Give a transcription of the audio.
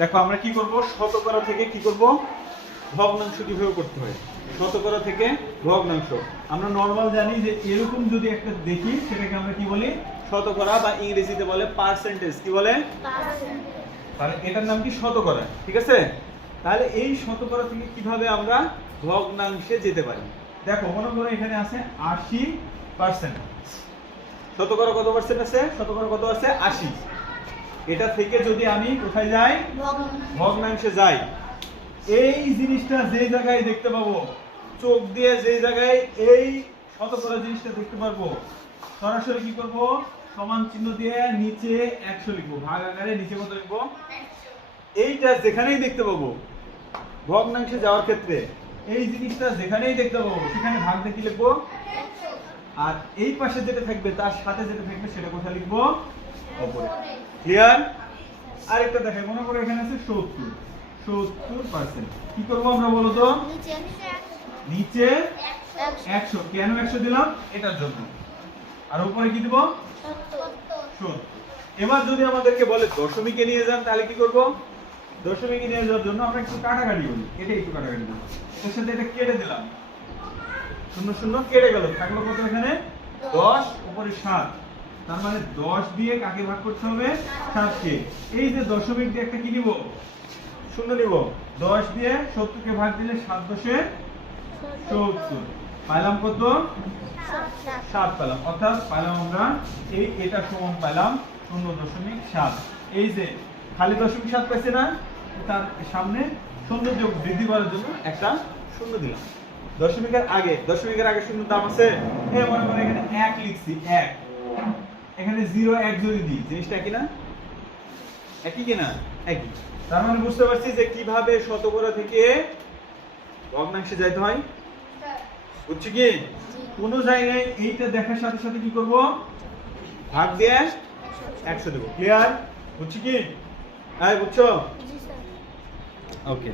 দেখো আমরা কি করব, শতকরা থেকে কি করব, ভগ্নাংশ কিভাবে করতে হয়। শতকরা থেকে ভগ্নাংশ আমরা নরমাল জানি যে এরকম যদি একটা দেখি সেটাকে আমরা কি বলি, শতকরা, বা ইংরেজিতে বলে পার্সেন্টেজ। কি বলে? তাহলে এটার নাম কি, শতকরা। ঠিক আছে, তাহলে এই শতকরা থেকে কিভাবে আমরা ভগ্নাংশে যেতে পারি। দেখো মনে করো এখানে আছে 80%। শতকরা কত পার্সেন্ট আছে? শতকরা কত আছে? 80। এটা থেকে যদি আমি কোথায় যাই, ভগ্নাংশে যাই, এই জিনিসটা যে জায়গায় দেখতে পাবো, চোখ দিয়ে যে জায়গায় এই শতকরা জিনিসটা দেখতে পারবো, সরাসরি কি করব, সমান চিহ্ন দিয়ে নিচে 100 লিখবো, ভাগ আকারে নিচে কত লিখবো, এইটা যেখানেই দেখতে পাবো ভগ্নাংশে যাওয়ার ক্ষেত্রে, এই জিনিসটা যেখানেই দেখতে পাবো সেখানে ভাগ দিয়ে কি লিখবো, আর এই পাশে যেটা থাকবে তার সাথে যেটা থাকবে সেটা কোথায় লিখবো, উপরে। ক্লিয়ার? আরেকটা দেখাই, মনে করো এখানে আছে 70%। কি করবো আমরা বলো তো, নিচে 100। কেন 100 দিলাম? এটার জন্য। আর উপরে কি দিব, 70। এবার যদি আমাদেরকে বলে দশমিকে নিয়ে যান, তাহলে কি করব, দশমিকে নিয়ে যাওয়ার জন্য আমরা একটু কাটাকাটি করি। এটা একটু কাটাকাটি দিলাম, এর সাথে এটা কেটে দিলাম, 0 0 কেটে গেল, থাকলো কত এখানে, 10, উপরে 7। তার মানে 10 দিয়ে কাকে ভাগ করতে হবে, 7 কে। এই যে দশমিক দিয়ে একটা কি নিব, 0 নিব, 10 দিয়ে 70 কে ভাগ দিলে 7 10 70, পাইলাম কত, 7 পেলাম। অর্থাৎ পাইলাম আমরা এটা সমান পাইলাম 0.7। এই যে খালি 0.7 পাইছে না, তার সামনে শূন্য যোগ বৃদ্ধি করার জন্য একটা শূন্য দিলাম। দশমিকের আগে শূন্য দাম আছে, মনে করেন এখানে 1 লিখছি, 1, এখানে 0 1 যদি দিই, জিনিসটা একই না, একই কিনা, একই। তার মানে বুঝতে পারছি যে কিভাবে শতকরা থেকে ভগ্নাংশে যাইতে হয়। বুঝছি কি? কোন জায়গায় এইটা দেখার সাথে সাথে কি করব, ভাগ দিয়ে 100 দেব। ক্লিয়ার? বুঝছি কি? বুঝছো? ওকে।